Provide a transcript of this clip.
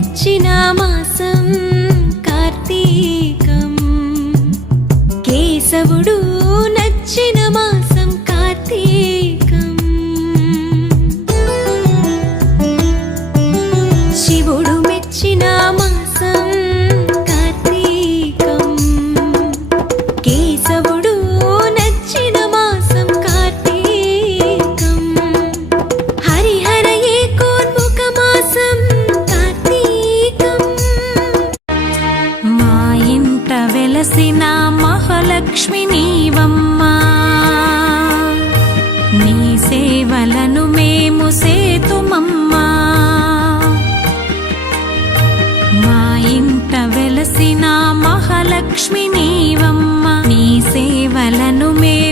మెచ్చిన మాసం కార్తీకం కేశవుడు నచ్చిన మాసం కార్తీకం శివుడు మెచ్చిన మాసం కార్తీకం కేశవుడు నచ్చిన మాసం కార్తీకం హరిహర ఏకోన్ముఖ మాసం కార్తీకం మా ఇంట వెలసిన మహాలక్ష్మి నీవమ్మా నీ సేవలను మేము సేతుమమ్మా మా ఇంట వెలసిన మహాలక్ష్మి నీవమ్మా నీ సేవలను మేము